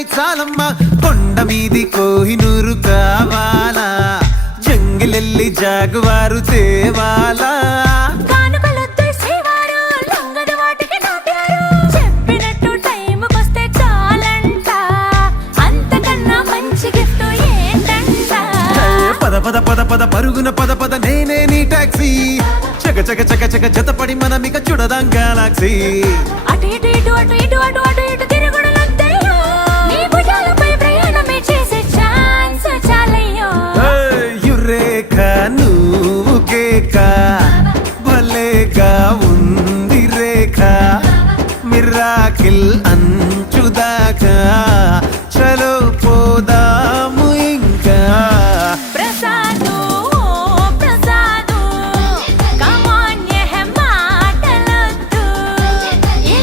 మిఠాయి చాలమ్మా కొండ మీది కోహినూరు కావాలా జంగిలెల్లి జాగువారు తేవాలా పద పద పద పరుగున పద పద నేనే నీ టాక్సీ చక చక చక చక జతపడి మనం ఇక చూడదాం గెలాక్సీ అటు ఇటు ఇటు అటు ఇటు అటు అటు ఇటు తిరుగుడులొద్దయ్యో నీ భుజాలపై ప్రయాణమే చేసే ఛాన్స్ చాలయ్యో యురేఖ నువ్వు కేక భలేగా ఉంది రేఖ మిరాకిల్ అంచుదాకా చలో పోదా